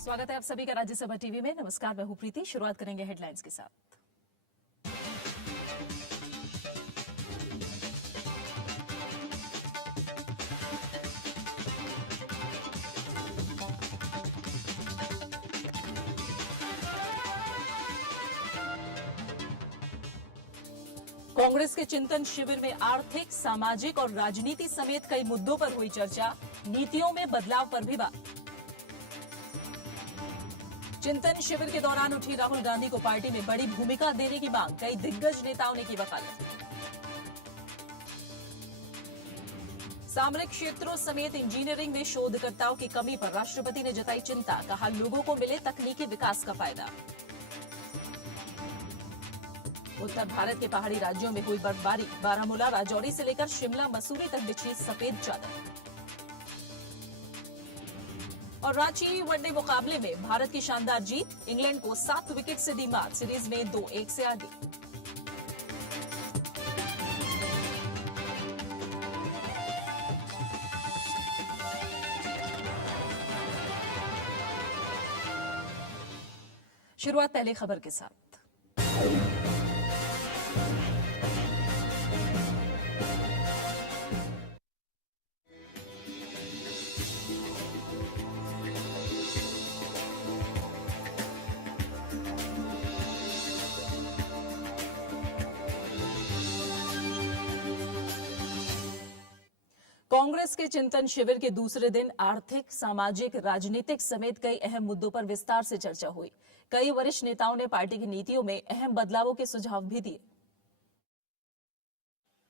स्वागत है आप सभी का राज्यसभा टीवी में। नमस्कार, मैं हूं प्रीति। शुरुआत करेंगे हेडलाइंस के साथ। कांग्रेस के चिंतन शिविर में आर्थिक, सामाजिक और राजनीति समेत कई मुद्दों पर हुई चर्चा। नीतियों में बदलाव पर भी बात। चिंतन शिविर के दौरान उठी राहुल गांधी को पार्टी में बड़ी भूमिका देने की मांग। कई दिग्गज नेताओं ने की वकालत। सामरिक क्षेत्रों समेत इंजीनियरिंग में शोधकर्ताओं की कमी पर राष्ट्रपति ने जताई चिंता। कहा, लोगों को मिले तकनीकी विकास का फायदा। उत्तर भारत के पहाड़ी राज्यों में हुई बर्फबारी। बारामूला, राजौरी से लेकर शिमला, मसूरी तक बिछी सफेद चादर। और रांची वनडे मुकाबले में भारत की शानदार जीत। इंग्लैंड को 7 विकेट से दी मात। सीरीज में 2-1 से आगे। शुरुआत पहले खबर के साथ। कांग्रेस के चिंतन शिविर के दूसरे दिन आर्थिक, सामाजिक, राजनीतिक समेत कई अहम मुद्दों पर विस्तार से चर्चा हुई। कई वरिष्ठ नेताओं ने पार्टी की नीतियों में अहम बदलावों के सुझाव भी दिए।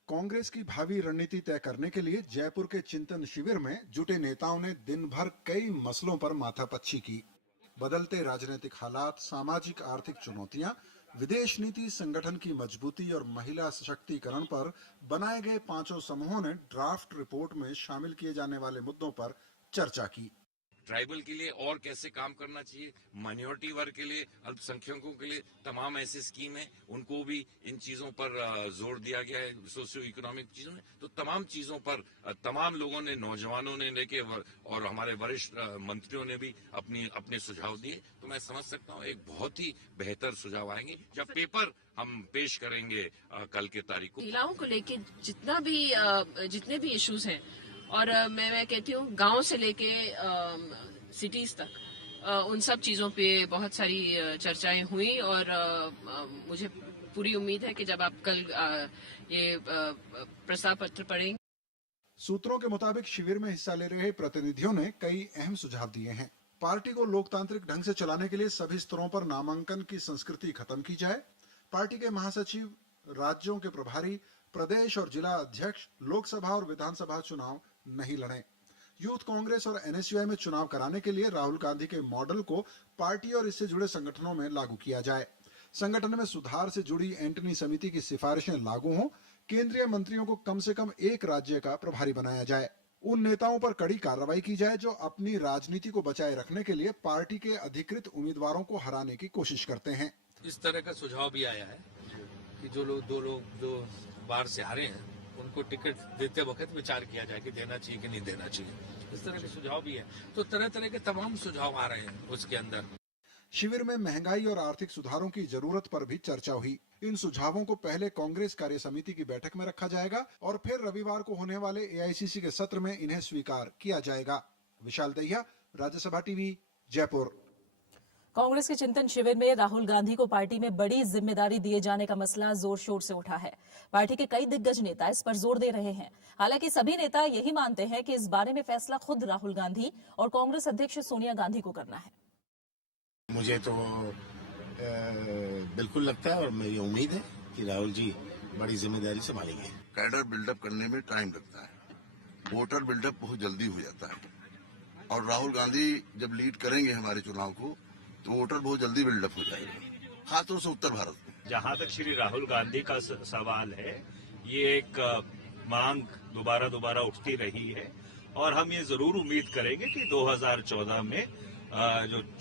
कांग्रेस की भावी रणनीति तय करने के लिए जयपुर के चिंतन शिविर में जुटे नेताओं ने दिन भर कई मसलों पर माथापच्ची की। बदलते राजनीतिक हालात, सामाजिक आर्थिक चुनौतियां, विदेश नीति, संगठन की मजबूती और महिला सशक्तिकरण पर बनाए गए 5 समूहों ने ड्राफ्ट रिपोर्ट में शामिल किए जाने वाले मुद्दों पर चर्चा की। ट्राइबल के लिए और कैसे काम करना चाहिए, माइनॉरिटी वर्ग के लिए, अल्पसंख्यकों के लिए तमाम ऐसे स्कीम है, उनको भी इन चीजों पर जोर दिया गया है। सोशियो इकोनॉमिक चीजों में तो तमाम चीजों पर तमाम लोगों ने, नौजवानों ने लेके और हमारे वरिष्ठ मंत्रियों ने भी अपने सुझाव दिए। तो मैं समझ सकता हूँ एक बहुत ही बेहतर सुझाव आएंगे जब पेपर हम पेश करेंगे कल के तारीख को। महिलाओं को लेके जितने भी इश्यूज हैं, और मैं कहती हूँ गांव से लेके सिटीज तक, उन सब चीजों पे बहुत सारी चर्चाएं हुई। और मुझे पूरी उम्मीद है कि जब आप कल ये प्रस्ताव पत्र पढ़ेंगे। सूत्रों के मुताबिक शिविर में हिस्सा ले रहे प्रतिनिधियों ने कई अहम सुझाव दिए हैं। पार्टी को लोकतांत्रिक ढंग से चलाने के लिए सभी स्तरों पर नामांकन की संस्कृति खत्म की जाए। पार्टी के महासचिव, राज्यों के प्रभारी, प्रदेश और जिला अध्यक्ष लोकसभा और विधानसभा चुनाव नहीं लड़े। यूथ कांग्रेस और एनएसयूआई में चुनाव कराने के लिए राहुल गांधी के मॉडल को पार्टी और इससे जुड़े संगठनों में लागू किया जाए। संगठन में सुधार से जुड़ी एंटनी समिति की सिफारिशें लागू हों। केंद्रीय मंत्रियों को कम से कम एक राज्य का प्रभारी बनाया जाए। उन नेताओं पर कड़ी कार्रवाई की जाए जो अपनी राजनीति को बचाए रखने के लिए पार्टी के अधिकृत उम्मीदवारों को हराने की कोशिश करते हैं। इस तरह का सुझाव भी आया है कि दो लोग जो बाहर से हारे हैं उनको टिकट देते वक्त विचार किया जाए कि देना चाहिए कि नहीं देना चाहिए। इस तरह के सुझाव भी है। तो तरह तरह के तमाम सुझाव आ रहे हैं उसके अंदर। शिविर में महंगाई और आर्थिक सुधारों की जरूरत पर भी चर्चा हुई। इन सुझावों को पहले कांग्रेस कार्य समिति की बैठक में रखा जाएगा और फिर रविवार को होने वाले एआईसीसी के सत्र में इन्हें स्वीकार किया जाएगा। विशाल दहिया, राज्यसभा टीवी, जयपुर। कांग्रेस के चिंतन शिविर में राहुल गांधी को पार्टी में बड़ी जिम्मेदारी दिए जाने का मसला जोर शोर से उठा है। पार्टी के कई दिग्गज नेता इस पर जोर दे रहे हैं। हालांकि सभी नेता यही मानते हैं कि इस बारे में फैसला खुद राहुल गांधी और कांग्रेस अध्यक्ष सोनिया गांधी को करना है। मुझे तो बिल्कुल लगता है और मेरी उम्मीद है कि राहुल जी बड़ी जिम्मेदारी संभालेंगे। कैडर बिल्डअप करने में टाइम लगता है, वोटर बिल्डअप बहुत जल्दी हो जाता है, और राहुल गांधी जब लीड करेंगे हमारे चुनाव को तो वोटर बहुत जल्दी बिल्डअप हो जाएगा, खासतौर से उत्तर भारत में। जहां तक श्री राहुल गांधी का सवाल है, ये एक मांग दोबारा उठती रही है और हम ये जरूर उम्मीद करेंगे कि 2014 में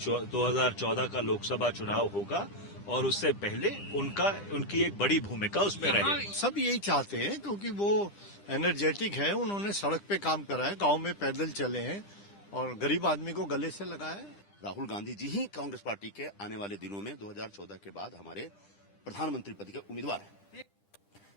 जो 2014 का लोकसभा चुनाव होगा और उससे पहले उनकी एक बड़ी भूमिका उसमें रहेगी। सब यही चाहते हैं क्योंकि वो एनर्जेटिक है, उन्होंने सड़क पे काम करा है, गांव में पैदल चले हैं और गरीब आदमी को गले से लगा है। राहुल गांधी जी ही कांग्रेस पार्टी के आने वाले दिनों में 2014 के बाद हमारे प्रधानमंत्री पद के उम्मीदवार हैं।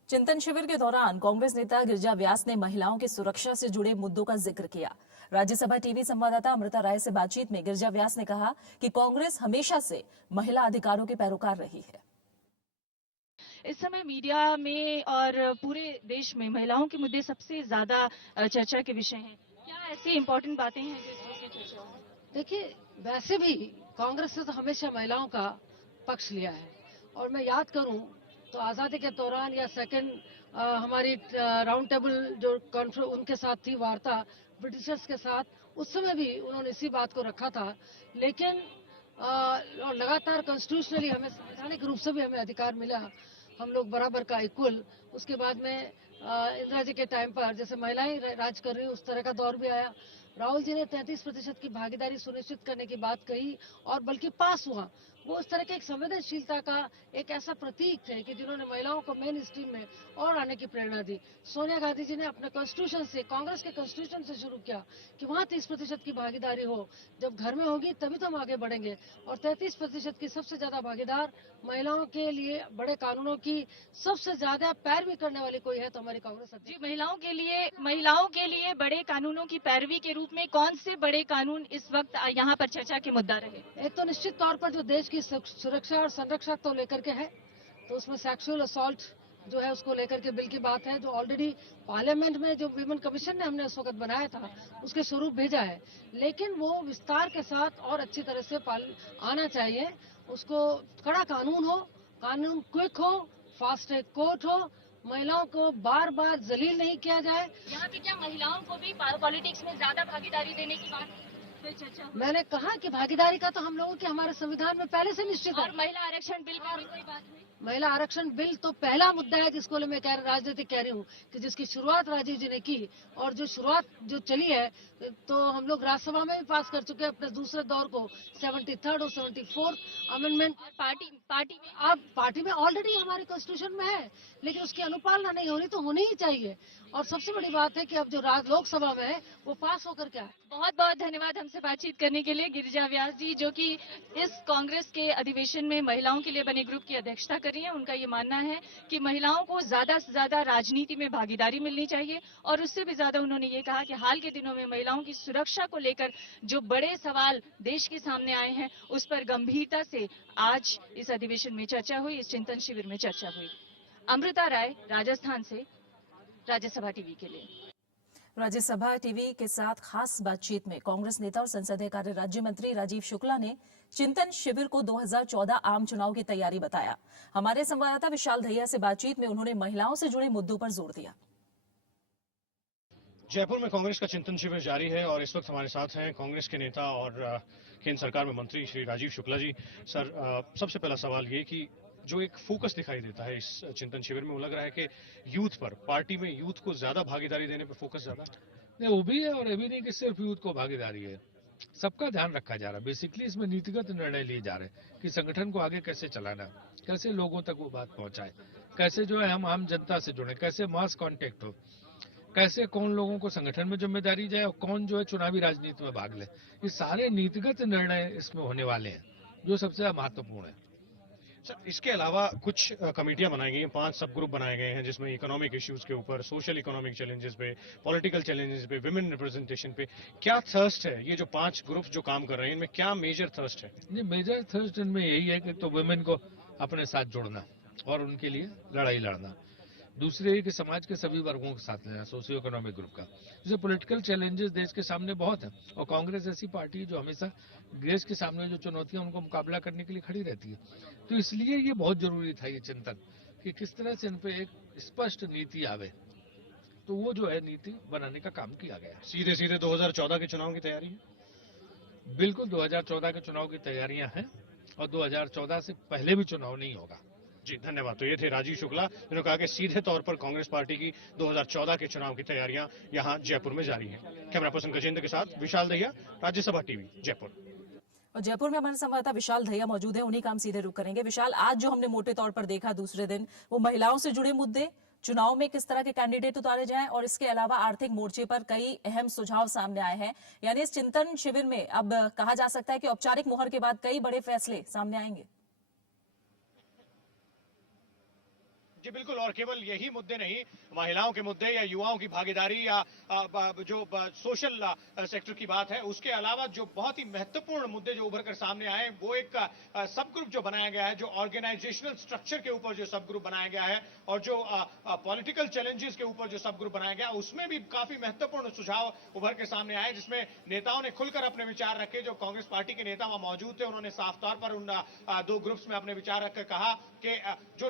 चिंतन शिविर के दौरान कांग्रेस नेता गिरिजा व्यास ने महिलाओं की सुरक्षा से जुड़े मुद्दों का जिक्र किया। राज्यसभा टीवी संवाददाता अमृता राय से बातचीत में गिरिजा व्यास ने कहा कि कांग्रेस हमेशा से महिला अधिकारों की पैरोकार रही है। इस समय मीडिया में और पूरे देश में महिलाओं के मुद्दे सबसे ज्यादा चर्चा के विषय हैं। क्या ऐसी इम्पोर्टेंट बातें हैं जो इस वक्त चर्चा हो? देखिए, वैसे भी कांग्रेस ने तो हमेशा महिलाओं का पक्ष लिया है, और मैं याद करूं तो आजादी के दौरान या सेकंड हमारी राउंड टेबल जो कॉन्फ्रेंस उनके साथ थी वार्ता ब्रिटिशर्स के साथ, उस समय भी उन्होंने इसी बात को रखा था। लेकिन और लगातार कॉन्स्टिट्यूशनली हमें संवैधानिक रूप से भी हमें अधिकार मिला, हम लोग बराबर का इक्वल। उसके बाद में इंदिरा जी के टाइम पर जैसे महिलाएं राज कर रही उस तरह का दौर भी आया। राहुल जी ने 33% की भागीदारी सुनिश्चित करने की बात कही और बल्कि पास हुआ। वो उस तरह के एक संवेदनशीलता का एक ऐसा प्रतीक थे कि जिन्होंने महिलाओं को मेन स्ट्रीम में और आने की प्रेरणा दी। सोनिया गांधी जी ने अपने कॉन्स्टिट्यूशन से, कांग्रेस के कॉन्स्टिट्यूशन से शुरू किया कि वहाँ 30% की भागीदारी हो, जब घर में होगी तभी तो हम आगे बढ़ेंगे। और 33% की सबसे ज्यादा भागीदार महिलाओं के लिए बड़े कानूनों की सबसे ज्यादा पैरवी करने वाली कोई है तो हमारी कांग्रेस जी, महिलाओं के लिए बड़े कानूनों की पैरवी के रूप में कौन से बड़े कानून इस वक्त यहाँ पर चर्चा के मुद्दा रहे? एक तो निश्चित तौर पर जो देश की सुरक्षा और संरक्षण को लेकर के है, तो उसमें सेक्सुअल असॉल्ट जो है उसको लेकर के बिल की बात है, जो ऑलरेडी पार्लियामेंट में जो विमेन कमीशन ने हमने उस वक्त बनाया था उसके स्वरूप भेजा है, लेकिन वो विस्तार के साथ और अच्छी तरह से आना चाहिए। उसको कड़ा कानून हो, कानून क्विक हो, फास्ट ट्रैक कोर्ट हो, महिलाओं को बार बार जलील नहीं किया जाए। यहाँ पे क्या महिलाओं को भी पॉलिटिक्स में ज्यादा भागीदारी देने की बात पे चर्चा? मैंने कहा कि भागीदारी का तो हम लोगों के हमारे संविधान में पहले से निश्चित है। और महिला आरक्षण बिल पर भी कोई बात नहीं? महिला आरक्षण बिल तो पहला मुद्दा है जिसको मैं राजनीतिक कह रही हूँ कि जिसकी शुरुआत राजीव जी ने की, और जो शुरुआत जो चली है तो हम लोग राज्यसभा में भी पास कर चुके हैं अपने दूसरे दौर को, 73rd और 74th अमेंडमेंट। पार्टी में ऑलरेडी हमारे कॉन्स्टिट्यूशन में है, लेकिन उसकी अनुपालना नहीं होनी तो होनी ही चाहिए। और सबसे बड़ी बात है कि अब जो लोकसभा में है वो पास होकर क्या है। बहुत बहुत धन्यवाद हमसे बातचीत करने के लिए गिरिजा व्यास जी, जो कि इस कांग्रेस के अधिवेशन में महिलाओं के लिए बने ग्रुप की अध्यक्षता कर रही हैं। उनका ये मानना है कि महिलाओं को ज्यादा से ज्यादा राजनीति में भागीदारी मिलनी चाहिए, और उससे भी ज्यादा उन्होंने ये कहा कि हाल के दिनों में महिलाओं की सुरक्षा को लेकर जो बड़े सवाल देश के सामने आए हैं उस पर गंभीरता से आज इस अधिवेशन में चर्चा हुई, इस चिंतन शिविर में चर्चा हुई। अमृता राय, राजस्थान से, राज्यसभा टीवी के लिए। राज्यसभा टीवी के साथ खास बातचीत में कांग्रेस नेता और संसदीय कार्य राज्य मंत्री राजीव शुक्ला ने चिंतन शिविर को 2014 आम चुनाव की तैयारी बताया। हमारे संवाददाता विशाल दहिया से बातचीत में उन्होंने महिलाओं से जुड़े मुद्दों पर जोर दिया। जयपुर में कांग्रेस का चिंतन शिविर जारी है और इस वक्त हमारे साथ हैं कांग्रेस के नेता और केंद्र सरकार में मंत्री श्री राजीव शुक्ला जी। सर, सबसे पहला सवाल ये कि जो एक फोकस दिखाई देता है इस चिंतन शिविर में, वो लग रहा है कि यूथ पर, पार्टी में यूथ को ज्यादा भागीदारी देने पर फोकस ज्यादा नहीं, वो भी है और ये भी नहीं कि सिर्फ यूथ को भागीदारी है, सबका ध्यान रखा जा रहा है। बेसिकली इसमें नीतिगत निर्णय लिए जा रहे हैं कि संगठन को आगे कैसे चलाना, कैसे लोगों तक वो बात पहुंचाए, कैसे जो है हम आम जनता से जुड़े, कैसे मास कांटेक्ट हो, कैसे कौन लोगों को संगठन में जिम्मेदारी जाए और कौन जो है चुनावी राजनीति में भाग ले। ये सारे नीतिगत निर्णय इसमें होने वाले हैं जो सबसे महत्वपूर्ण है। सर, इसके अलावा कुछ कमेटियां बनाई गई हैं, 5 सब ग्रुप बनाए गए हैं जिसमें इकोनॉमिक इश्यूज के ऊपर, सोशल इकोनॉमिक चैलेंजेस पे, पॉलिटिकल चैलेंजेस पे, विमेन रिप्रेजेंटेशन पे क्या थर्स्ट है? ये जो 5 ग्रुप जो काम कर रहे हैं इनमें क्या मेजर थर्स्ट है? ये मेजर थर्स्ट इनमें यही है कि तो वुमेन को अपने साथ जोड़ना और उनके लिए लड़ाई लड़ना। दूसरे है कि समाज के सभी वर्गों के साथ लेना, सोशियो इकोनॉमिक ग्रुप का। जैसे पॉलिटिकल चैलेंजेस देश के सामने बहुत हैं और कांग्रेस ऐसी पार्टी है जो हमेशा देश के सामने जो चुनौतियां उनको मुकाबला करने के लिए खड़ी रहती है। तो इसलिए ये बहुत जरूरी था ये चिंतन कि किस तरह से इन पे एक स्पष्ट नीति आवे, तो वो जो है नीति बनाने का काम किया गया। सीधे सीधे 2014 के चुनाव की तैयारी है। बिल्कुल 2014 के चुनाव की तैयारियां हैं और 2014 से पहले भी चुनाव नहीं होगा। जी धन्यवाद। तो ये थे राजीव शुक्ला, जिन्होंने कहा कि सीधे तौर पर कांग्रेस पार्टी की 2014 के चुनाव की तैयारियां यहां जयपुर में जारी हैं। कैमरा पर्सन गजेंद्र के साथ विशाल दहिया, राज्यसभा टीवी, जयपुर। और जयपुर में हमारे संवाददाता विशाल दहिया मौजूद है, उन्हीं का हम सीधे रुख करेंगे। विशाल, आज जो हमने मोटे तौर पर देखा दूसरे दिन, वो महिलाओं से जुड़े मुद्दे, चुनाव में किस तरह के कैंडिडेट उतारे जाएं, और इसके अलावा आर्थिक मोर्चे पर कई अहम सुझाव सामने आए हैं। यानी इस चिंतन शिविर में अब कहा जा सकता है कि औपचारिक मुहर के बाद कई बड़े फैसले सामने आएंगे। जी बिल्कुल, और केवल यही मुद्दे नहीं, महिलाओं के मुद्दे या युवाओं की भागीदारी या जो सोशल सेक्टर की बात है, उसके अलावा जो बहुत ही महत्वपूर्ण मुद्दे जो उभर कर सामने आए, वो एक सब ग्रुप जो बनाया गया है, जो ऑर्गेनाइजेशनल स्ट्रक्चर के ऊपर जो सब ग्रुप बनाया गया है, और जो पॉलिटिकल चैलेंजेस के ऊपर जो सब ग्रुप बनाया गया, उसमें भी काफी महत्वपूर्ण सुझाव उभर के सामने आए, जिसमें नेताओं ने खुलकर अपने विचार रखे। जो कांग्रेस पार्टी के नेता वहां मौजूद थे, उन्होंने साफ तौर पर उन दो ग्रुप्स में अपने विचार रखकर कहा कि जो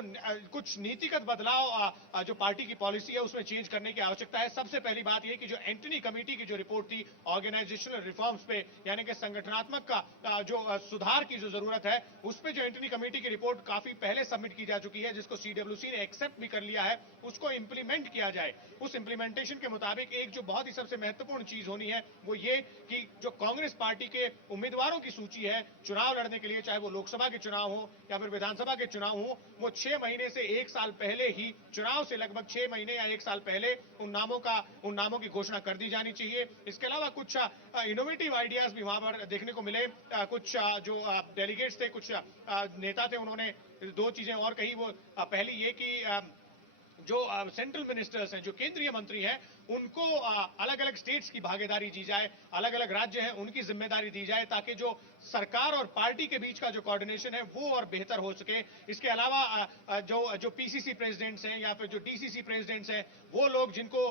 कुछ नीतिगत बदलाव जो पार्टी की पॉलिसी है उसमें चेंज करने की आवश्यकता है। सबसे पहली बात यह कि जो एंटनी कमेटी की जो रिपोर्ट थी ऑर्गेनाइजेशनल रिफॉर्म्स पे, यानी कि संगठनात्मक का जो सुधार की जो जरूरत है, उस पे जो एंटनी कमेटी की रिपोर्ट काफी पहले सबमिट की जा चुकी है, जिसको सीडब्ल्यूसी ने एक्सेप्ट भी कर लिया है, उसको इंप्लीमेंट किया जाए। उस इंप्लीमेंटेशन के मुताबिक एक जो बहुत ही सबसे महत्वपूर्ण चीज होनी है वो ये कि जो कांग्रेस पार्टी के उम्मीदवारों की सूची है चुनाव लड़ने के लिए, चाहे वो लोकसभा के चुनाव हो या फिर विधानसभा के चुनाव हो, वो 6 महीने से 1 साल पहले ही, चुनाव से लगभग 6 महीने या 1 साल पहले उन नामों की घोषणा कर दी जानी चाहिए। इसके अलावा कुछ इनोवेटिव आइडियाज भी वहां पर देखने को मिले। कुछ जो डेलीगेट्स थे, कुछ नेता थे, उन्होंने 2 चीजें और कही। वो पहली ये कि जो सेंट्रल मिनिस्टर्स हैं, जो केंद्रीय मंत्री हैं, उनको अलग अलग स्टेट्स की भागीदारी दी जाए, अलग अलग राज्य हैं उनकी जिम्मेदारी दी जाए, ताकि जो सरकार और पार्टी के बीच का जो कोऑर्डिनेशन है वो और बेहतर हो सके। इसके अलावा जो पीसीसी प्रेसिडेंट्स हैं या फिर जो डीसीसी प्रेसिडेंट्स हैं, वो लोग जिनको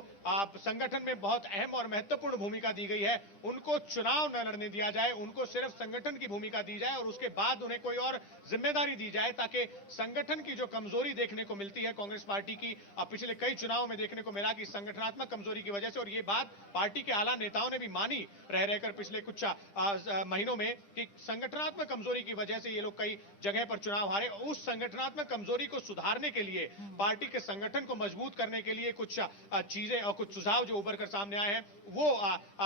संगठन में बहुत अहम और महत्वपूर्ण भूमिका दी गई है, उनको चुनाव न लड़ने दिया जाए, उनको सिर्फ संगठन की भूमिका दी जाए और उसके बाद उन्हें कोई और जिम्मेदारी दी जाए, ताकि संगठन की जो कमजोरी देखने को मिलती है कांग्रेस पार्टी की, पिछले कई चुनाव में देखने को मिला कि संगठनात्मक कमजोरी की वजह से, और ये बात पार्टी के आला नेताओं ने भी मानी रहकर पिछले कुछ महीनों में, कि संगठनात्मक कमजोरी की वजह से ये लोग कई जगह पर चुनाव हारे। उस संगठनात्मक कमजोरी को सुधारने के लिए, पार्टी के संगठन को मजबूत करने के लिए कुछ चीजें और कुछ सुझाव जो उभर कर सामने आए हैं, वो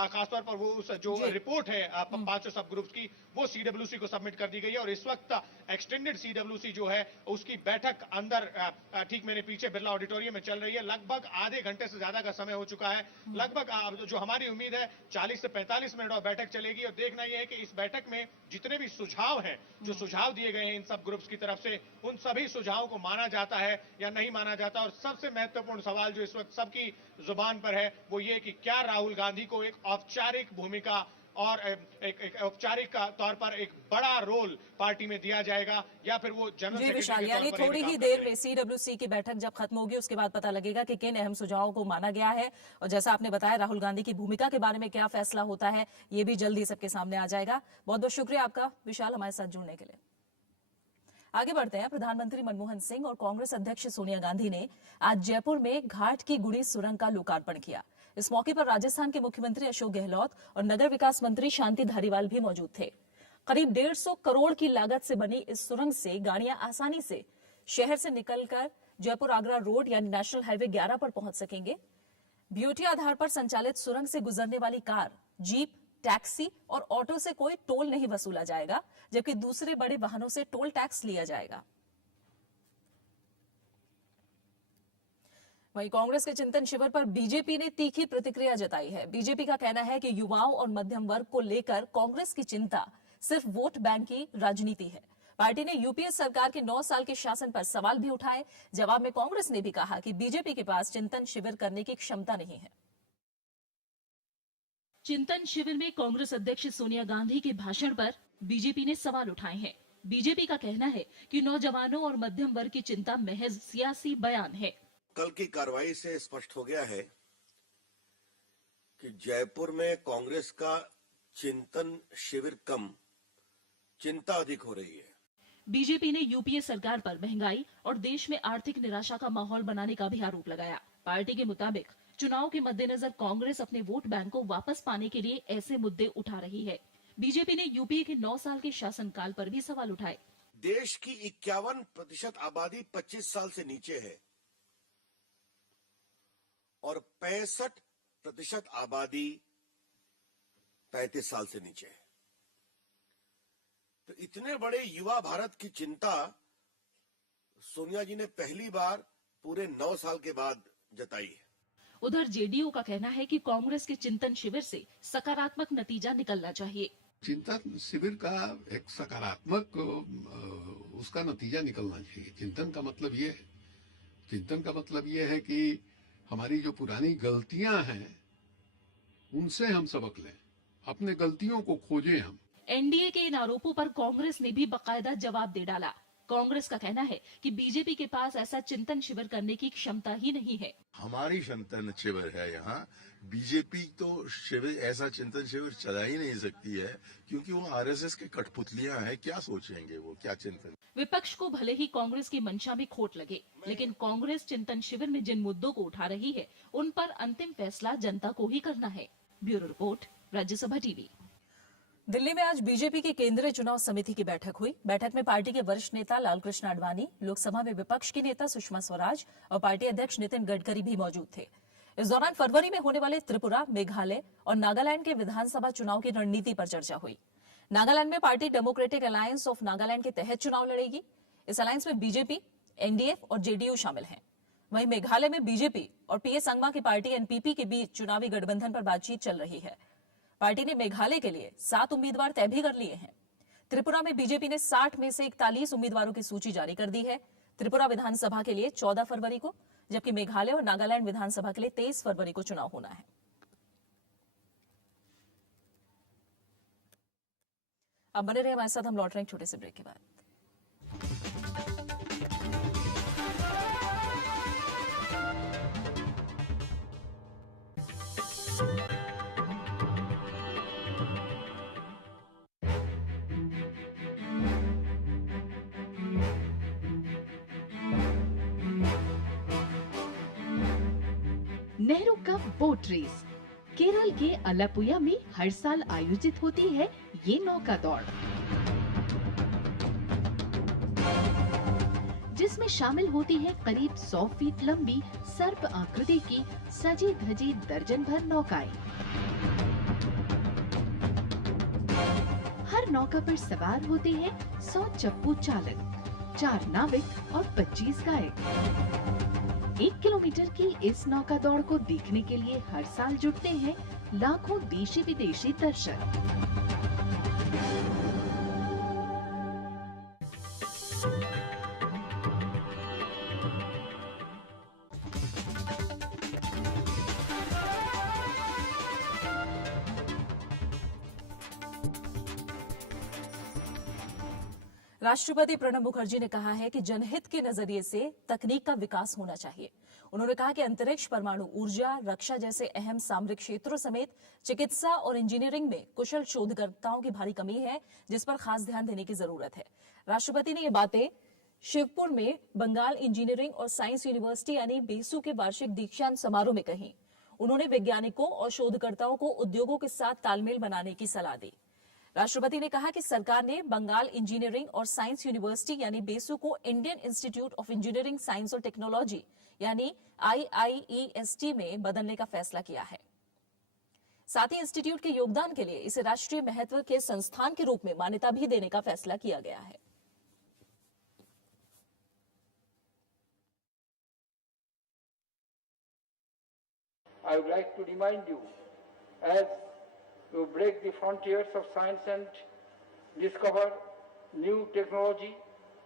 खासतौर पर वो जो रिपोर्ट है 5 सब ग्रुप्स की, वो सीडब्ल्यूसी को सबमिट कर दी गई है। और इस वक्त एक्सटेंडेड सीडब्ल्यूसी जो है उसकी बैठक अंदर ठीक मेरे पीछे बिरला ऑडिटोरियम में चल रही है। लगभग आधे घंटे से ज्यादा का समय हो चुका है। लगभग जो हमारी उम्मीद है 40 से 45 मिनट और बैठक चलेगी, और देखना यह है कि इस बैठक में जितने भी सुझाव हैं, जो सुझाव दिए गए हैं इन सब ग्रुप्स की तरफ से, उन सभी सुझावों को माना जाता है या नहीं माना जाता। और सबसे महत्वपूर्ण सवाल जो इस वक्त सबकी जुबान पर है वो ये कि क्या राहुल गांधी को एक औपचारिक भूमिका और एक औपचारिक तौर पर एक बड़ा रोल पार्टी में दिया जाएगा, या फिर वो जनरल सेक्रेटरी विशाल, के यानी तौर पर थोड़ी ही देर में सीडब्ल्यूसी की बैठक जब खत्म होगी उसके बाद पता लगेगा कि किन अहम सुझावों को माना गया है, और जैसा आपने बताया राहुल गांधी की भूमिका के बारे में क्या फैसला होता है, ये भी जल्दी सबके सामने आ जाएगा। बहुत बहुत शुक्रिया आपका विशाल, हमारे साथ जुड़ने के लिए। आगे बढ़ते हैं। प्रधानमंत्री मनमोहन सिंह और कांग्रेस अध्यक्ष सोनिया गांधी ने आज जयपुर में घाट की गुड़ी सुरंग का लोकार्पण किया। इस मौके पर राजस्थान के मुख्यमंत्री अशोक गहलोत और नगर विकास मंत्री शांति धारीवाल भी मौजूद थे। करीब 150 करोड़ की लागत से बनी इस सुरंग से गाड़ियां आसानी से शहर से निकलकर जयपुर आगरा रोड यानी नेशनल हाईवे 11 पर पहुंच सकेंगे। बीओटी आधार पर संचालित सुरंग से गुजरने वाली कार, जीप, टैक्सी और ऑटो से कोई टोल नहीं वसूला जाएगा, जबकि दूसरे बड़े वाहनों से टोल टैक्स लिया जाएगा। वहीं कांग्रेस के चिंतन शिविर पर बीजेपी ने तीखी प्रतिक्रिया जताई है। बीजेपी का कहना है कि युवाओं और मध्यम वर्ग को लेकर कांग्रेस की चिंता सिर्फ वोट बैंक की राजनीति है। पार्टी ने यूपीए सरकार के 9 साल के शासन पर सवाल भी उठाए। जवाब में कांग्रेस ने भी कहा कि बीजेपी के पास चिंतन शिविर करने की क्षमता नहीं है। चिंतन शिविर में कांग्रेस अध्यक्ष सोनिया गांधी के भाषण पर बीजेपी ने सवाल उठाए हैं। बीजेपी का कहना है कि नौजवानों और मध्यम वर्ग की चिंता महज सियासी बयान है। कल की कार्रवाई से स्पष्ट हो गया है कि जयपुर में कांग्रेस का चिंतन शिविर कम, चिंता अधिक हो रही है। बीजेपी ने यूपीए सरकार पर महंगाई और देश में आर्थिक निराशा का माहौल बनाने का भी आरोप लगाया। पार्टी के मुताबिक चुनाव के मद्देनजर कांग्रेस अपने वोट बैंक को वापस पाने के लिए ऐसे मुद्दे उठा रही है। बीजेपी ने यूपीए के 9 साल के शासनकाल पर भी सवाल उठाए। देश की 51% आबादी 25 साल से नीचे है और 65% आबादी 35 साल से नीचे है। तो इतने बड़े युवा भारत की चिंता सोनिया जी ने पहली बार पूरे 9 साल के बाद जताई है। उधर जेडीयू का कहना है कि कांग्रेस के चिंतन शिविर से सकारात्मक नतीजा निकलना चाहिए। चिंतन शिविर का एक सकारात्मक उसका नतीजा निकलना चाहिए। चिंतन का मतलब ये है कि हमारी जो पुरानी गलतियां हैं उनसे हम सबक लें, अपने गलतियों को खोजें हम। एनडीए के इन आरोपों पर कांग्रेस ने भी बाकायदा जवाब दे डाला। कांग्रेस का कहना है कि बीजेपी के पास ऐसा चिंतन शिविर करने की क्षमता ही नहीं है। हमारी चिंतन शिविर है यहाँ, बीजेपी तो शिविर ऐसा चिंतन शिविर चला ही नहीं सकती है क्योंकि वो आरएसएस के कठपुतलियां हैं। क्या सोचेंगे वो, क्या चिंतन। विपक्ष को भले ही कांग्रेस की मंशा में खोट लगे, लेकिन कांग्रेस चिंतन शिविर में जिन मुद्दों को उठा रही है उन पर अंतिम फैसला जनता को ही करना है। Bureau report, Rajya Sabha TV. Delhi में आज बीजेपी की केंद्रीय चुनाव समिति की बैठक हुई। बैठक में पार्टी के वरिष्ठ नेता लालकृष्ण आडवाणी, लोकसभा में विपक्ष की नेता सुषमा स्वराज और पार्टी अध्यक्ष नितिन गडकरी भी मौजूद थे। इस दौरान फरवरी में होने वाले त्रिपुरा, मेघालय और नागालैंड के विधानसभा चुनाव की रणनीति पर चर्चा हुई। नागालैंड में party democratic alliance of Nagaland के तहत चुनाव लड़ेगी। इस अलायंस में बीजेपी, एनडीएफ और जेडीयू शामिल हैं। वहीं मेघालय में बीजेपी और पीए संगमा की पार्टी एनपीपी के बीच चुनावी गठबंधन पर बातचीत चल रही है। पार्टी ने मेघालय के लिए 7 उम्मीदवार तय भी कर लिए हैं। त्रिपुरा में बीजेपी ने 60 में से 41 उम्मीदवारों की सूची जारी कर दी है। त्रिपुरा विधानसभा के लिए 14 फरवरी को, जबकि मेघालय और नागालैंड विधानसभा के लिए 23 फरवरी को चुनाव होना है। अब बने रहे हमारे साथ, हम लौट रहे हैं छोटे से ब्रेक के बाद। Nehru cup boat race Kerala के अलापुया में हर साल आयोजित होती है ये नौका दौड़, जिसमें शामिल होती है करीब 100 फीट लंबी सर्प आकृति की सजी धजी दर्जन भर नौकाएं। हर नौका पर सवार होते हैं 100 चप्पू चालक, 4 नाविक और 25 गायक। 1 किलोमीटर की इस नौका दौड़ को देखने के लिए हर साल जुटते हैं लाखों देशी विदेशी दर्शक। राष्ट्रपति प्रणब मुखर्जी ने कहा है कि जनहित के नजरिए से तकनीक का विकास होना चाहिए। उन्होंने कहा कि अंतरिक्ष, परमाणु ऊर्जा, रक्षा जैसे अहम सामरिक क्षेत्रों समेत चिकित्सा और इंजीनियरिंग में कुशल शोधकर्ताओं की भारी कमी है, जिस पर खास ध्यान देने की जरूरत है। राष्ट्रपति ने ये बातें शिवपुर में बंगाल इंजीनियरिंग और साइंस यूनिवर्सिटी यानी बेसू के वार्षिक दीक्षांत समारोह में कही। उन्होंने वैज्ञानिकों और शोधकर्ताओं को उद्योगों के साथ तालमेल बनाने की सलाह दी। राष्ट्रपति ने कहा कि सरकार ने बंगाल इंजीनियरिंग और साइंस यूनिवर्सिटी यानी बेसू को Indian institute of engineering science और टेक्नोलॉजी यानी IIEST में बदलने का फैसला किया है। साथ ही इंस्टीट्यूट के योगदान के लिए इसे राष्ट्रीय महत्व के संस्थान के रूप में मान्यता भी देने का फैसला किया गया है। I would like to remind you, as you break the frontiers of science and discover new technology,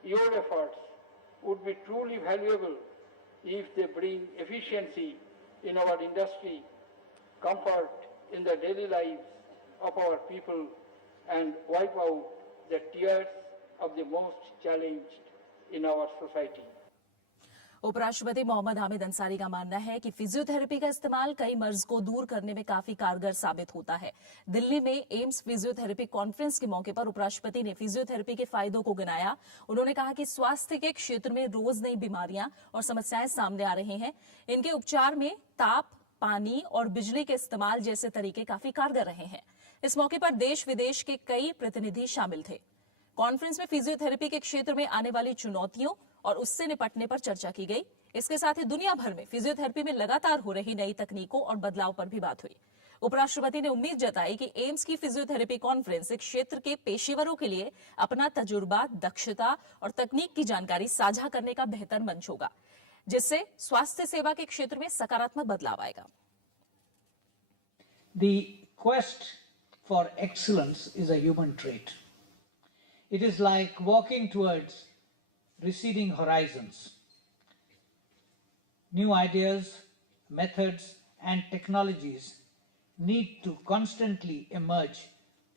your efforts would be truly valuable if they bring efficiency in our industry, comfort in the daily lives of our people, and wipe out the tears of the most challenged in our society. उपराष्ट्रपति मोहम्मद हामिद अंसारी का मानना है कि physiotherapy का इस्तेमाल कई मर्ज को दूर करने में काफी कारगर साबित होता है। दिल्ली में एम्स फिजियोथेरेपी कॉन्फ्रेंस के मौके पर उपराष्ट्रपति ने फिजियोथेरेपी के फायदों को गिनाया। उन्होंने कहा कि स्वास्थ्य के क्षेत्र में रोज नई बीमारियां और समस्याएं सामने आ रही हैं। इनके उपचार में ताप, पानी और बिजली के इस्तेमाल जैसे तरीके काफी कारगर रहे हैं। इस मौके पर देश विदेश के कई प्रतिनिधि शामिल थे। कॉन्फ्रेंस में फिजियोथेरेपी के क्षेत्र में आने वाली चुनौतियों और उससे निपटने पर चर्चा की गई। इसके साथ ही दुनिया भर में फिजियोथेरेपी में लगातार हो रही नई तकनीकों और बदलाव पर भी बात हुई। उपराष्ट्रपति ने उम्मीद जताई कि एम्स की फिजियोथेरेपी कॉन्फ्रेंस इस क्षेत्र के पेशेवरों के लिए अपना तजुर्बा, दक्षता और तकनीक की जानकारी साझा करने का बेहतर मंच होगा, जिससे स्वास्थ्य सेवा के क्षेत्र में सकारात्मक बदलाव आएगा। The quest for excellence is a human trait. It is like walking towards receding horizons. New ideas, methods, and technologies need to constantly emerge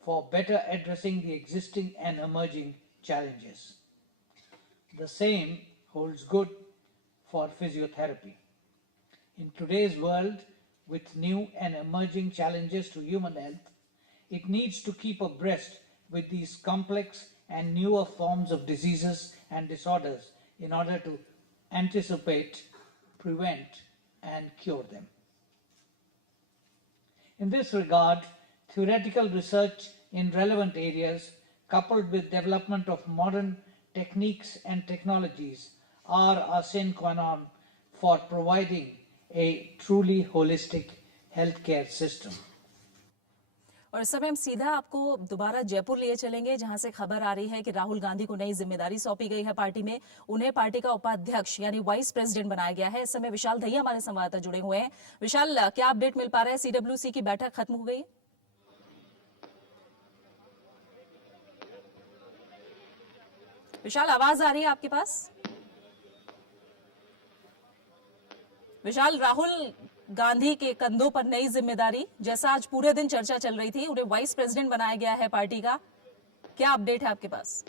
for better addressing the existing and emerging challenges. The same holds good for physiotherapy. In today's world, with new and emerging challenges to human health, it needs to keep abreast with these complex and newer forms of diseases and disorders in order to anticipate, prevent, and cure them. In this regard, theoretical research in relevant areas, coupled with development of modern techniques and technologies, are a sine qua non for providing a truly holistic healthcare system. और इस समय हम सीधा आपको दोबारा जयपुर लिए चलेंगे, जहां से खबर आ रही है कि राहुल गांधी को नई जिम्मेदारी सौंपी गई है पार्टी में। उन्हें पार्टी का उपाध्यक्ष यानी वाइस प्रेसिडेंट बनाया गया है। इस समय विशाल दहिया हमारे संवाददाता जुड़े हुए हैं। विशाल, क्या अपडेट मिल पा रहा है? सीडब्ल्यूसी की बैठक खत्म हो गई? विशाल, आवाज आ रही है आपके पास? विशाल, राहुल गांधी के कंधों पर नई जिम्मेदारी, जैसा आज पूरे दिन चर्चा चल रही थी, उन्हें वाइस प्रेसिडेंट बनाया गया है पार्टी का। क्या अपडेट है आपके पास?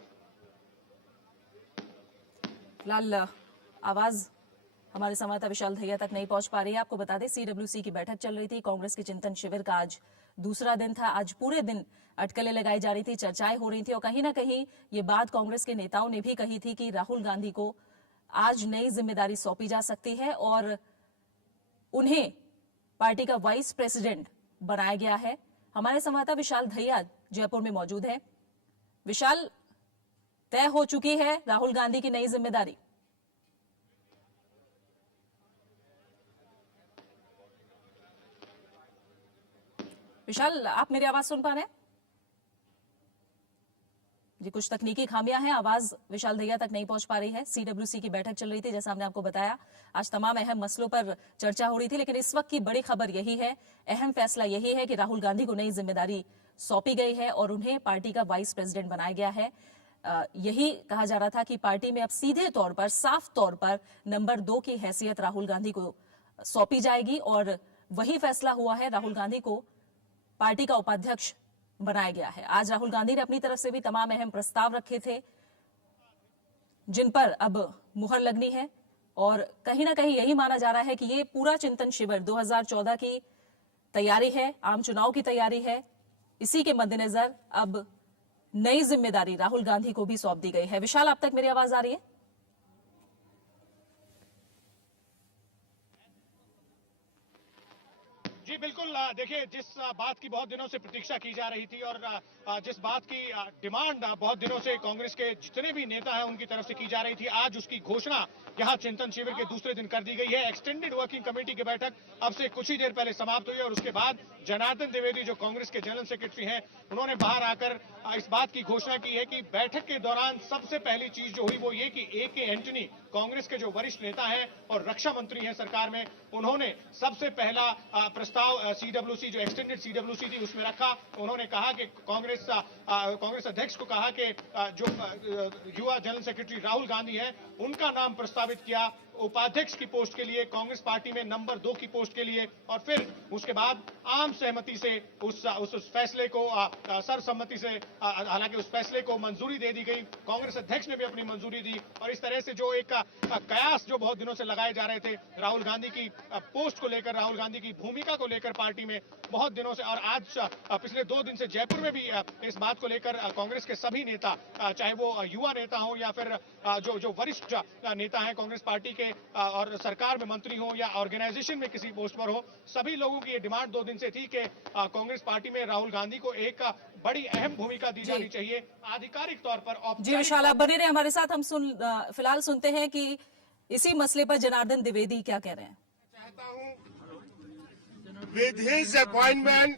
फिलहाल आवाज हमारे संवाददाता विशाल दहिया तक नहीं पहुंच पा रही है। आपको बता दें, सीडब्ल्यूसी की बैठक चल रही थी। कांग्रेस के चिंतन शिविर का आज दूसरा दिन था। आज पूरे दिन अटकलें लगाई जा रही थी, चर्चाएं हो रही थी और कहीं ना कहीं ये बात कांग्रेस के नेताओं ने भी कही थी कि राहुल गांधी को आज नई जिम्मेदारी सौंपी जा सकती है और उन्हें पार्टी का वाइस प्रेसिडेंट बनाया गया है। हमारे संवाददाता विशाल दहिया जयपुर में मौजूद है। विशाल, तय हो चुकी है राहुल गांधी की नई जिम्मेदारी? विशाल, आप मेरी आवाज सुन पा रहे हैं? जी, कुछ तकनीकी खामियां हैं, आवाज विशाल दहिया तक नहीं पहुंच पा रही है। सीडब्ल्यूसी की बैठक चल रही थी, जैसा हमने आपको बताया। आज तमाम अहम मसलों पर चर्चा हो रही थी, लेकिन इस वक्त की बड़ी खबर यही है, अहम फैसला यही है कि राहुल गांधी को नई जिम्मेदारी सौंपी गई है और उन्हें पार्टी का वाइस प्रेसिडेंट बनाया गया है। यही कहा जा रहा था कि पार्टी में अब सीधे तौर पर, साफ तौर पर नंबर 2 की हैसियत राहुल गांधी को सौंपी जाएगी और वही फैसला हुआ है। राहुल गांधी को पार्टी का उपाध्यक्ष बनाया गया है। आज राहुल गांधी ने अपनी तरफ से भी तमाम अहम प्रस्ताव रखे थे, जिन पर अब मुहर लगनी है और कहीं ना कहीं यही माना जा रहा है कि ये पूरा चिंतन शिविर 2014 की तैयारी है, आम चुनाव की तैयारी है। इसी के मद्देनजर अब नई जिम्मेदारी राहुल गांधी को भी सौंप दी गई है। विशाल, आप तक मेरी आवाज आ रही है? जी बिल्कुल। देखिए, जिस बात की बहुत दिनों से प्रतीक्षा की जा रही थी और जिस बात की डिमांड बहुत दिनों से कांग्रेस के जितने भी नेता हैं उनकी तरफ से की जा रही थी, आज उसकी घोषणा यहां चिंतन शिविर के दूसरे दिन कर दी गई है। एक्सटेंडेड वर्किंग कमेटी की बैठक अब से कुछ ही देर पहले समाप्त हुई और उसके बाद जनार्दन द्विवेदी, जो कांग्रेस के जनरल सेक्रेटरी हैं, उन्होंने बाहर आकर इस बात की घोषणा की है कि बैठक के दौरान सबसे पहली चीज जो हुई वो ये कि ए.के. एंटनी, कांग्रेस के जो वरिष्ठ नेता हैं और रक्षा मंत्री हैं सरकार में, उन्होंने सबसे पहला प्रस्ताव सीडब्ल्यूसी, जो एक्सटेंडेड सीडब्ल्यूसी थी, उसमें रखा। उन्होंने कहा कि कांग्रेस अध्यक्ष को कहा कि जो युवा जनरल सेक्रेटरी राहुल गांधी है, उनका नाम प्रस्तावित किया उपाध्यक्ष की पोस्ट के लिए, कांग्रेस पार्टी में नंबर 2 की पोस्ट के लिए। और फिर उसके बाद आम सहमति से उस फैसले को, सर्वसम्मति से, हालांकि उस फैसले को मंजूरी दे दी गई। कांग्रेस अध्यक्ष ने भी अपनी मंजूरी दी और और इस तरह से जो एक कयास जो बहुत दिनों से लगाए जा रहे थे राहुल गांधी की पोस्ट को लेकर, राहुल गांधी की भूमिका को लेकर पार्टी में बहुत दिनों से, और आज पिछले 2 दिन से जयपुर में भी इस बात को लेकर कांग्रेस के सभी नेता, चाहे वो युवा नेता हो या फिर जो वरिष्ठ नेता हैं कांग्रेस पार्टी के और सरकार में मंत्री हो या ऑर्गेनाइजेशन में किसी पोस्ट पर हो, सभी लोगों की ये डिमांड 2 दिन से थी कि कांग्रेस पार्टी में राहुल गांधी को एक बड़ी अहम भूमिका दी जानी चाहिए आधिकारिक तौर पर। जी विशाल, आप बने रहे हमारे साथ। हम फिलहाल सुनते हैं कि इसी मसले पर जनार्दन द्विवेदी क्या कह रहे हैं। With his appointment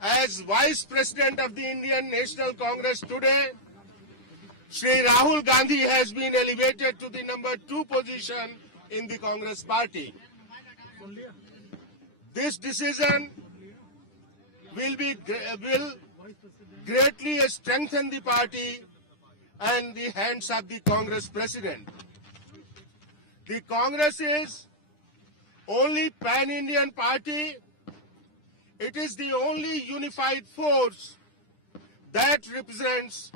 as Vice President of the Indian National Congress today, Shri Rahul Gandhi has been elevated to the number 2 position in the Congress party. This decision will greatly strengthen the party and the hands of the Congress President. The Congress is only pan-Indian party. It is the only unified force that represents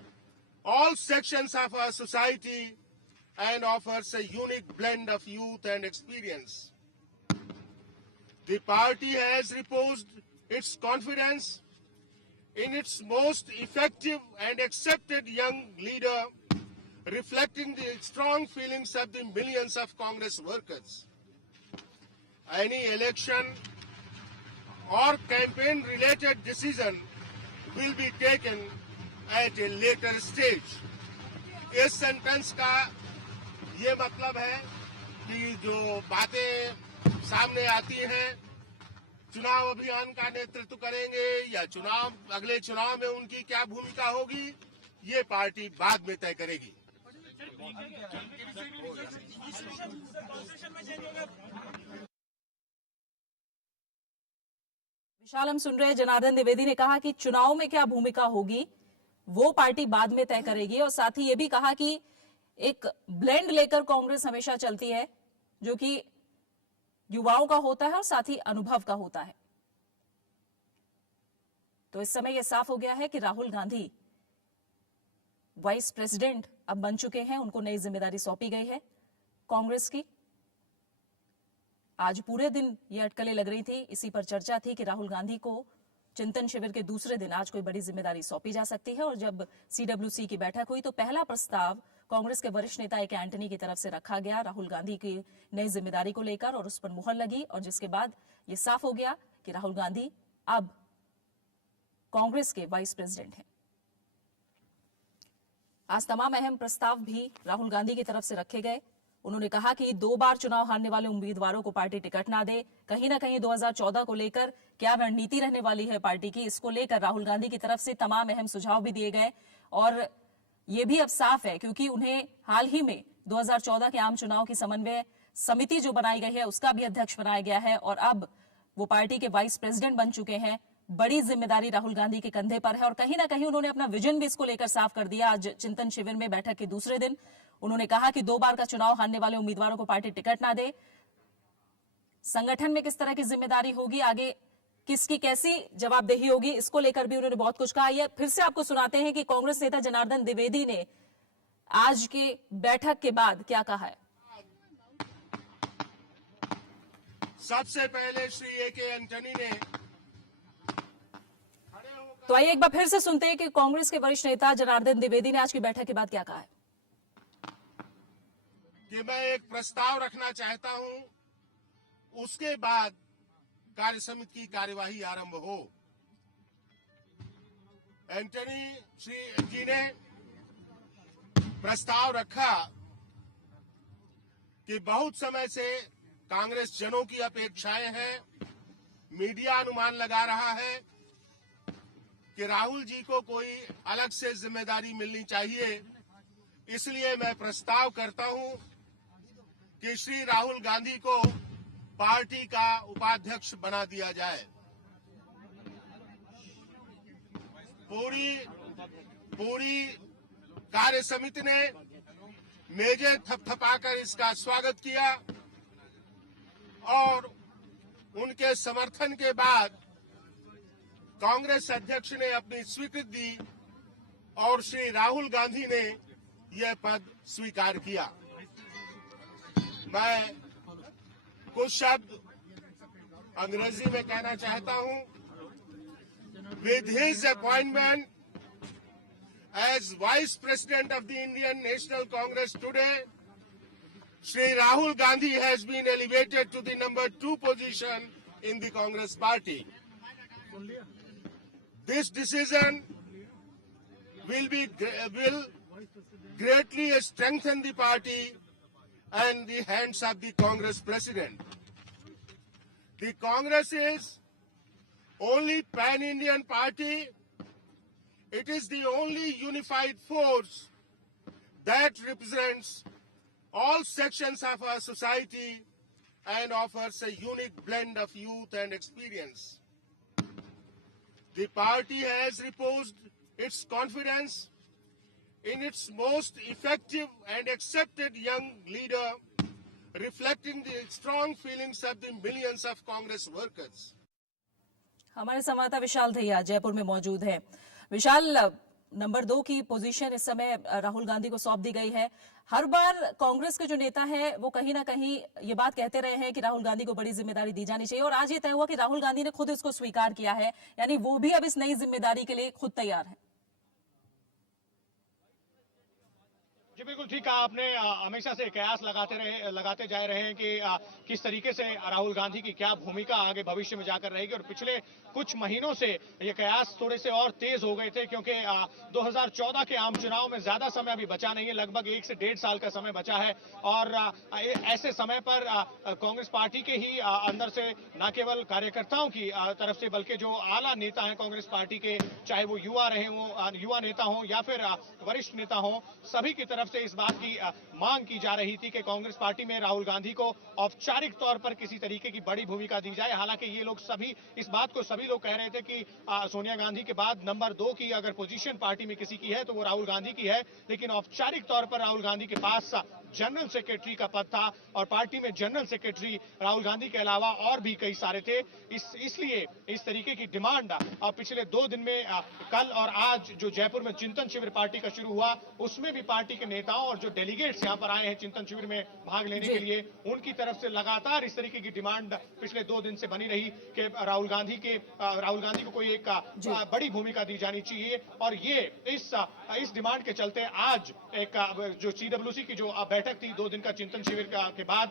all sections of our society and offers a unique blend of youth and experience. The party has reposed its confidence in its most effective and accepted young leader, reflecting the strong feelings of the millions of Congress workers. Any election or campaign-related decision will be taken at a later stage. इस sentence का ये मतलब है कि जो बातें सामने आती हैं, चुनाव अभियान का नेतृत्व करेंगे या अगले चुनाव में उनकी क्या भूमिका होगी, ये पार्टी बाद में तय करेगी। विशाल, हम सुन रहे हैं जनार्दन द्विवेदी ने कहा कि चुनाव में क्या भूमिका होगी वो पार्टी बाद में तय करेगी, और साथ ही ये भी कहा कि एक ब्लेंड लेकर कांग्रेस हमेशा चलती है जो कि युवाओं का होता है और साथ ही अनुभव का होता है। तो इस समय यह साफ हो गया है कि राहुल गांधी वाइस प्रेसिडेंट अब बन चुके हैं, उनको नई जिम्मेदारी सौंपी गई है कांग्रेस की। आज पूरे दिन ये अटकलें लग रही थी, इसी पर चर्चा थी कि राहुल गांधी को चिंतन शिविर के दूसरे दिन आज कोई बड़ी जिम्मेदारी सौंपी जा सकती है। और जब सीडब्ल्यूसी की बैठक हुई तो पहला प्रस्ताव कांग्रेस के वरिष्ठ नेता ए.के. एंटनी की तरफ से रखा गया राहुल गांधी की नई जिम्मेदारी को लेकर, और उस पर मुहर लगी, और जिसके बाद ये साफ हो गया कि राहुल गांधी अब कांग्रेस के वाइस प्रेसिडेंट हैं। आज तमाम अहम प्रस्ताव भी राहुल गांधी की तरफ से रखे गए। उन्होंने कहा कि 2 बार चुनाव हारने वाले उम्मीदवारों को पार्टी टिकट ना दे। कहीं ना कहीं 2014 को लेकर क्या रणनीति रहने वाली है पार्टी की, इसको लेकर राहुल गांधी की तरफ से तमाम अहम सुझाव भी दिए गए। और ये भी अब साफ है क्योंकि उन्हें हाल ही में 2014 के आम चुनाव की समन्वय समिति जो बनाई गई है उसका भी अध्यक्ष बनाया गया है, और अब वो पार्टी के वाइस प्रेसिडेंट बन चुके हैं। बड़ी जिम्मेदारी राहुल गांधी के कंधे पर है, और कहीं ना कहीं उन्होंने अपना विजन भी इसको लेकर साफ कर दिया। आज चिंतन शिविर में बैठक के दूसरे दिन उन्होंने कहा कि 2 बार का चुनाव हारने वाले उम्मीदवारों को पार्टी टिकट ना दे। संगठन में किस तरह की जिम्मेदारी होगी, आगे किसकी कैसी जवाबदेही होगी, इसको लेकर भी उन्होंने बहुत कुछ कहा। यह फिर से आपको सुनाते हैं कि कांग्रेस नेता जनार्दन द्विवेदी ने आज के बैठक के बाद क्या कहा है। सबसे पहले श्री ए.के. एंटनी ने, तो आइए एक बार फिर से सुनते हैं कि कांग्रेस के वरिष्ठ नेता जनार्दन द्विवेदी ने आज की बैठक के बाद क्या कहा है। कि मैं एक प्रस्ताव रखना चाहता हूं, उसके बाद कार्य समिति की कार्यवाही आरंभ हो। एंटनी श्री जी ने प्रस्ताव रखा कि बहुत समय से कांग्रेस जनों की अपेक्षाएं हैं, मीडिया अनुमान लगा रहा है कि राहुल जी को कोई अलग से जिम्मेदारी मिलनी चाहिए। इसलिए मैं प्रस्ताव करता हूं कि श्री राहुल गांधी को पार्टी का उपाध्यक्ष बना दिया जाए। पूरी कार्य समिति ने मेजे थपथपाकर इसका स्वागत किया, और उनके समर्थन के बाद कांग्रेस अध्यक्ष ने अपनी स्वीकृति दी और श्री राहुल गांधी ने यह पद स्वीकार किया। मैं कुछ शब्द अंग्रेजी में कहना चाहता हूं। With his appointment as Vice President of the Indian National Congress today, Shri Rahul Gandhi has been elevated to the number 2 position in the Congress party. This decision will greatly strengthen the party and the hands of the Congress President. The Congress is only pan-Indian party. It is the only unified force that represents all sections of our society and offers a unique blend of youth and experience. The party has reposed its confidence in its most effective and accepted young leader, reflecting the strong feelings of the millions of Congress workers. हमारे संवाददाता विशाल दहिया जयपुर में मौजूद है। विशाल, number 2 की position इस समय राहुल गांधी को सौंप दी गई है। हर बार कांग्रेस के जो नेता है वो कहीं ना कहीं ये बात कहते रहे हैं कि राहुल गांधी को बड़ी जिम्मेदारी दी जानी चाहिए, और आज ये तय हुआ कि राहुल गांधी ने खुद इसको स्वीकार किया है, यानी वो भी अब इस नई जिम्मेदारी के लिए खुद तैयार है। जी बिल्कुल ठीक कहा आपने। हमेशा से कयास लगाते जा रहे हैं कि किस तरीके से राहुल गांधी की क्या भूमिका आगे भविष्य में जाकर रहेगी, और पिछले कुछ महीनों से ये कयास थोड़े से और तेज हो गए थे, क्योंकि 2014 के आम चुनाव में ज्यादा समय अभी बचा नहीं है, लगभग 1 से 1.5 साल का समय बचा है। और ऐसे समय पर कांग्रेस पार्टी के ही अंदर से न केवल कार्यकर्ताओं की तरफ से बल्कि जो आला नेता हैं कांग्रेस पार्टी के, चाहे वो युवा नेता हों या फिर वरिष्ठ नेता हों, सभी की तरफ से इस बात की मांग की जा रही थी कि कांग्रेस पार्टी में राहुल गांधी को औपचारिक तौर पर किसी तरीके की बड़ी भूमिका दी जाए। हालांकि ये लोग सभी इस बात को सभी लोग कह रहे थे कि सोनिया गांधी के बाद नंबर 2 की अगर पोजीशन पार्टी में किसी की है तो वो राहुल गांधी की है, लेकिन औपचारिक तौर पर राहुल गांधी के पास जनरल सेक्रेटरी का पद था, और पार्टी में जनरल सेक्रेटरी राहुल गांधी के अलावा और भी कई सारे थे। इसलिए इस तरीके की डिमांड पिछले 2 दिन में कल और आज जो जयपुर में चिंतन शिविर पार्टी का शुरू हुआ, उसमें भी पार्टी के नेताओं और जो डेलीगेट्स यहां पर आए हैं चिंतन शिविर में भाग लेने के लिए, उनकी तरफ से लगातार इस तरीके की डिमांड पिछले 2 दिन से बनी रही कि राहुल गांधी को कोई एक बड़ी भूमिका दी जानी चाहिए। और ये इस डिमांड के चलते आज एक जो CWC की जो बैठक थी 2 दिन का चिंतन शिविर के बाद,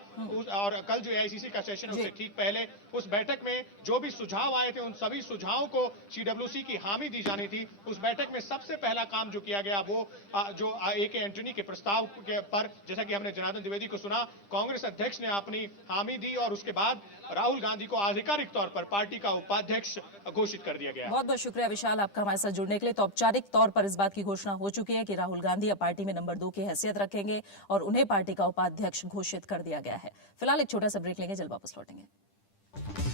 और कल जो AICC का सेशन उससे ठीक पहले, उस बैठक में जो भी सुझाव आए थे उन सभी सुझावों को CWC की हामी दी जानी थी। उस बैठक में सबसे पहला काम जो किया गया वो जो AK एंटनी के प्रस्ताव के पर, जैसा कि हमने जनार्दन द्विवेदी को सुना, कांग्रेस अध्यक्ष ने अपनी हामी दी और उसके बाद राहुल गांधी को आधिकारिक तौर पर पार्टी का उपाध्यक्ष घोषित कर दिया गया। बहुत बहुत शुक्रिया विशाल आपका हमारे साथ जुड़ने के लिए। तो औपचारिक तौर पर इस बात की घोषणा हो चुकी है कि राहुल गांधी अब पार्टी में नंबर 2 की हैसियत रखेंगे और उन्हें पार्टी का उपाध्यक्ष घोषित कर दिया गया है। फिलहाल एक छोटा सा ब्रेक लेंगे, जल्द वापस लौटेंगे।